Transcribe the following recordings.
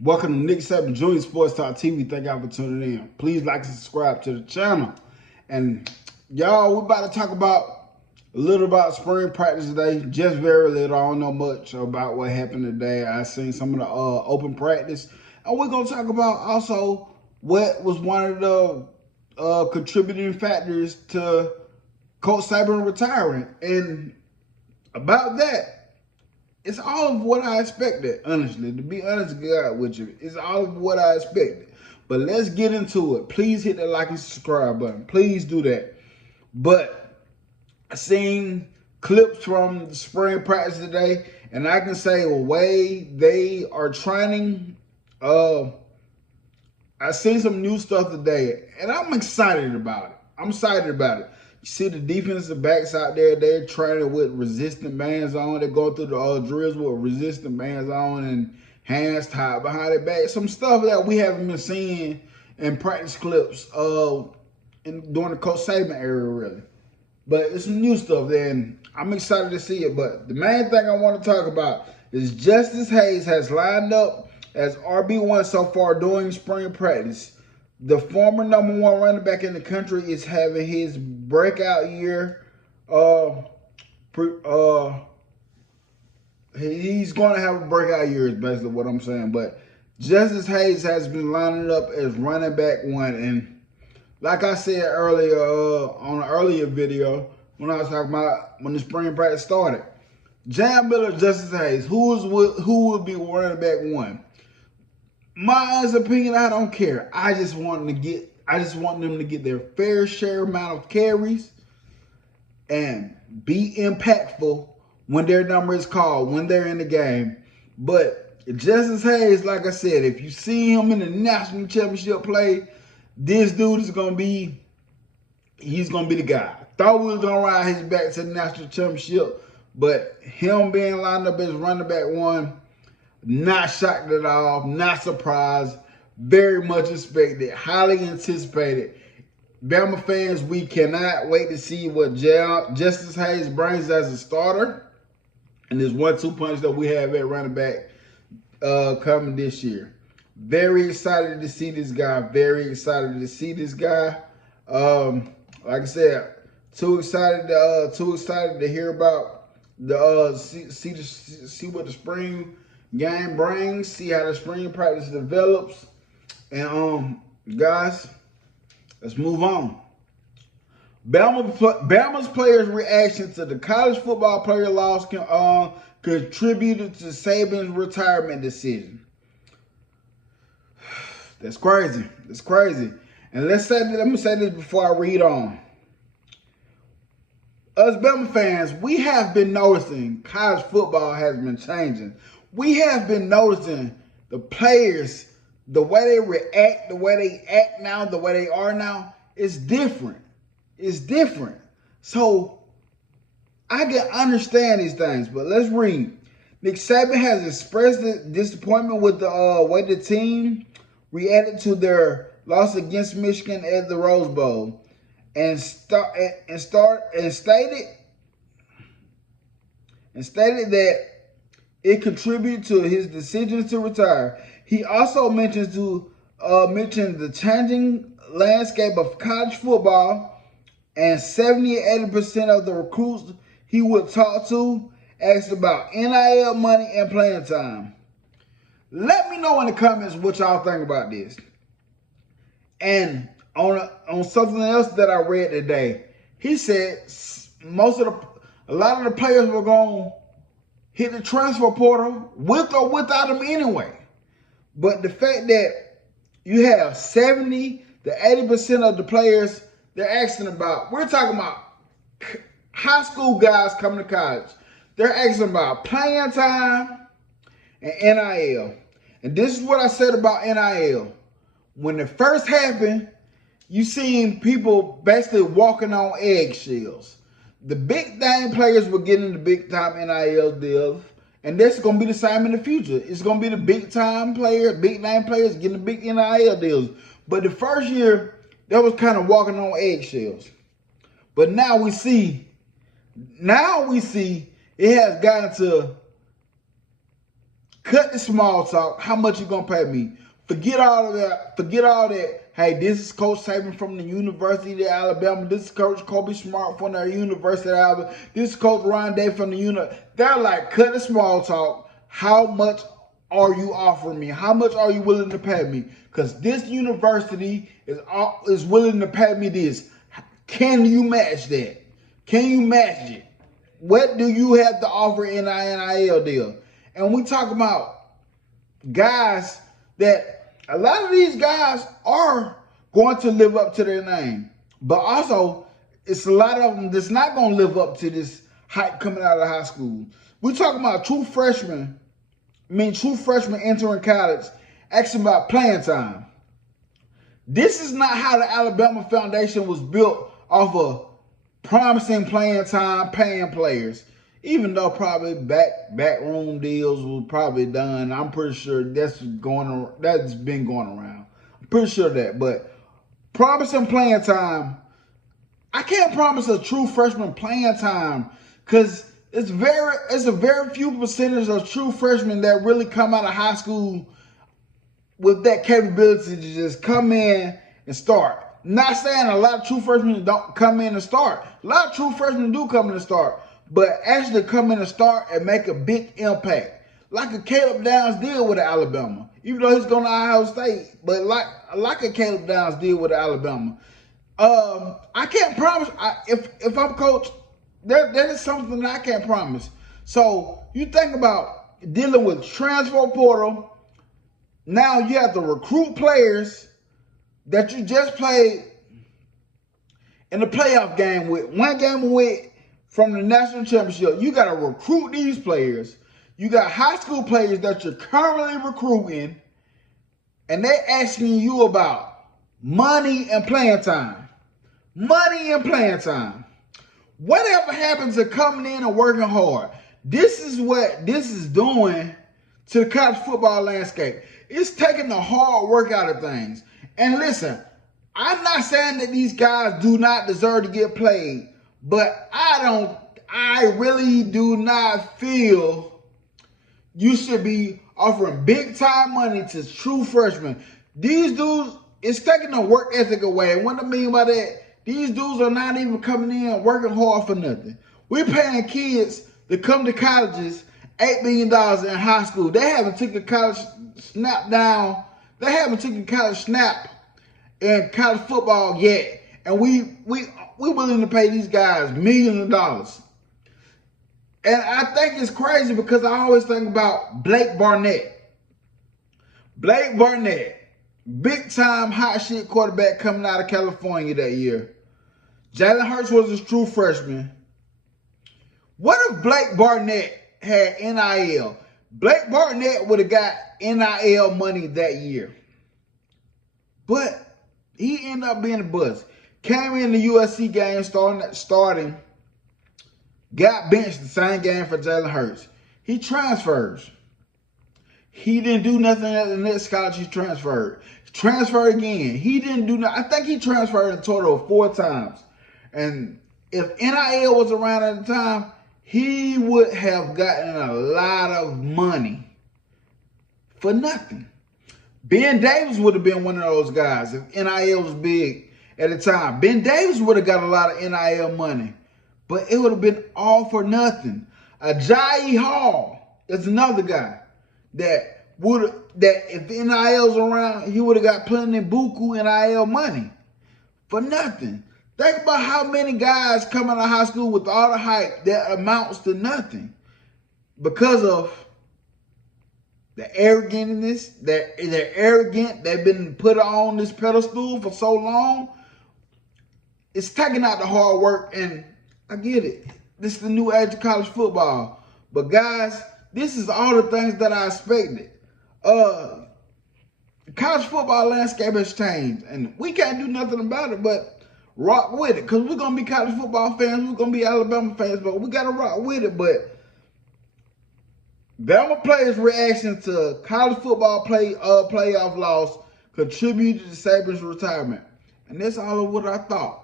Welcome to Nick Saban Junior Sports Talk TV. Thank y'all for tuning in. Please like and subscribe to the channel. And y'all, we're about to talk about a little about spring practice today. Just very little. I don't know much about what happened today. I seen some of the open practice. And we're going to talk about also what was one of the contributing factors to Coach Saban retiring. And about that, it's all of what I expected, honestly. To be honest with you, it's all of what I expected. But let's get into it. Please hit that like and subscribe button. Please do that. But I seen clips from the spring practice today, and I can say the way they are training, I seen some new stuff today, and I'm excited about it. I'm excited about it. You see the defensive backs out there, they're training with resistant bands on. They're going through the drills with resistant bands on and hands tied behind their back. Some stuff that we haven't been seeing in practice clips during the Coach Saban era, really. But it's some new stuff there, and I'm excited to see it. But the main thing I want to talk about is Justice Haynes has lined up as RB1 so far during spring practice. The former #1 running back in the country is having his breakout year. He's going to have a breakout year is basically what I'm saying. But Justice Haynes has been lining up as running back 1. And like I said earlier on an earlier video when I was talking about when the spring practice started, Jam Miller, Justice Haynes, who would be running back 1? My honest opinion, I don't care. I just want them to get their fair share amount of carries and be impactful when their number is called, when they're in the game. But Justice Haynes, like I said, if you see him in the national championship play, this dude is he's gonna be the guy. Thought we was gonna ride his back to the national championship, but him being lined up as running back 1. Not shocked at all, not surprised, very much expected, highly anticipated. Bama fans, we cannot wait to see what Justice Haynes brings as a starter and this 1-2 punch that we have at running back coming this year. Very excited to see this guy. Very excited to see this guy. Like I said, too excited to hear about the see what the spring game brings, see how the spring practice develops. And guys, let's move on. Bama's players' reaction to the college football player loss contributed to Saban's retirement decision. That's crazy. That's crazy. And let me say this before I read on. Us Bama fans, we have been noticing college football has been changing. We have been noticing the players, the way they react, the way they act now, the way they are now, it's different. It's different. So I can understand these things, but let's read. Nick Saban has expressed disappointment with the way the team reacted to their loss against Michigan at the Rose Bowl, and stated that it contributed to his decision to retire. He also mentioned the changing landscape of college football, and 70-80% of the recruits he would talk to asked about NIL money and playing time. Let me know in the comments what y'all think about this. And on something else that I read today, he said a lot of the players were going to hit the transfer portal with or without him anyway. But the fact that you have 70 to 80% of the players they're asking about, we're talking about high school guys coming to college. They're asking about playing time and NIL. And this is what I said about NIL. When it first happened, you seen people basically walking on eggshells. The big name players were getting the big time NIL deals, and that's going to be the same in the future. It's going to be the big time players, big name players getting the big NIL deals. But the first year, that was kind of walking on eggshells. But now we see it has gotten to Cut the small talk. How much you gonna pay me? Forget all of that. Forget all that. Hey, this is Coach Saban from the University of Alabama. This is Coach Kobe Smart from the University of Alabama. This is Coach Ryan Day from the University. They're like, cut the small talk. How much are you offering me? How much are you willing to pay me? Because this university is willing to pay me this. Can you match that? Can you match it? What do you have to offer in an NIL deal? And we talk about guys that a lot of these guys are going to live up to their name. But also, it's a lot of them that's not going to live up to this hype coming out of high school. We're talking about true freshmen entering college, asking about playing time. This is not how the Alabama foundation was built off of promising playing time, paying players. Even though probably backroom deals were probably done, I'm pretty sure that's been going around. I'm pretty sure of that. But promising playing time, I can't promise a true freshman playing time because it's a very few percentage of true freshmen that really come out of high school with that capability to just come in and start. Not saying a lot of true freshmen don't come in and start. A lot of true freshmen do come in and start. But actually come in and start and make a big impact. Like a Caleb Downs did with Alabama. Even though he's going to Ohio State. But like a Caleb Downs did with Alabama. I can't promise. If I'm coach, that is something that I can't promise. So you think about dealing with transfer portal. Now you have to recruit players that you just played in the playoff game with. One game with. From the national championship, you got to recruit these players. You got high school players that you're currently recruiting, and they're asking you about money and playing time. Money and playing time. Whatever happens to coming in and working hard, this is what this is doing to the college football landscape. It's taking the hard work out of things. And listen, I'm not saying that these guys do not deserve to get played. But I really do not feel you should be offering big time money to true freshmen. These dudes, it's taking the work ethic away. And what I mean by that, these dudes are not even coming in working hard for nothing. We're paying kids to come to colleges $8 million in high school. They haven't taken a college snap down. They haven't taken a college snap in college football yet. And we're willing to pay these guys millions of dollars. And I think it's crazy because I always think about Blake Barnett. Blake Barnett, big time hot shit quarterback coming out of California that year. Jalen Hurts was his true freshman. What if Blake Barnett had NIL? Blake Barnett would have got NIL money that year. But he ended up being a bust. Came in the USC game starting, got benched the same game for Jalen Hurts. He transfers. He didn't do nothing at the next college he transferred. Transferred again. He didn't do nothing. I think he transferred a total of 4 times. And if NIL was around at the time, he would have gotten a lot of money for nothing. Ben Davis would have been one of those guys if NIL was big at the time. Ben Davis would have got a lot of NIL money, but it would have been all for nothing. Ajayi Hall is another guy that if NIL's around, he would have got plenty of buku NIL money for nothing. Think about how many guys come out of high school with all the hype that amounts to nothing because of the arrogantness, they're arrogant, they've been put on this pedestal for so long. It's taking out the hard work, and I get it. This is the new age of college football. But guys, this is all the things that I expected. The college football landscape has changed, and we can't do nothing about it but rock with it. Because we're going to be college football fans, we're going to be Alabama fans, but we got to rock with it. But Bama players' reaction to college football playoff loss contributed to Saban's retirement. And that's all of what I thought.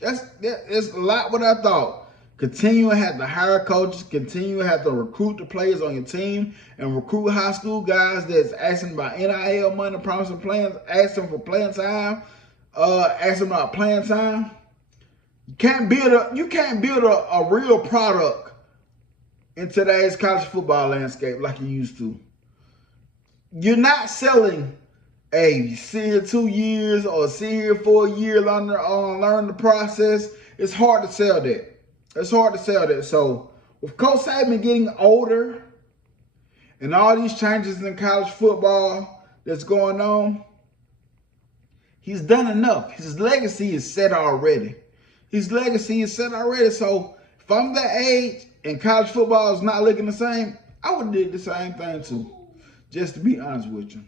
That's a lot what I thought. Continue to have to hire coaches, continue to have to recruit the players on your team, and recruit high school guys that's asking about NIL money, promising players, asking for playing time, asking about playing time. You can't build a real product in today's college football landscape like you used to. You're not selling a sit here 2 years or sit here for a year, learn the process. It's hard to sell that. It's hard to sell that. So with Coach Saban getting older and all these changes in college football that's going on, he's done enough. His legacy is set already. So if I'm that age and college football is not looking the same, I would have did the same thing too, just to be honest with you.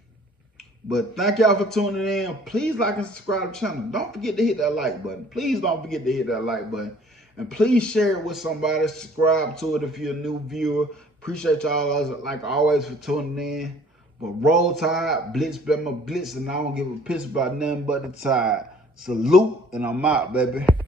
But thank y'all for tuning in. Please like and subscribe to the channel. Don't forget to hit that like button. Please don't forget to hit that like button. And please share it with somebody. Subscribe to it if you're a new viewer. Appreciate y'all, like always, for tuning in. But roll tide, blitz, blitz, and I don't give a piss about nothing but the tide. Salute, and I'm out, baby.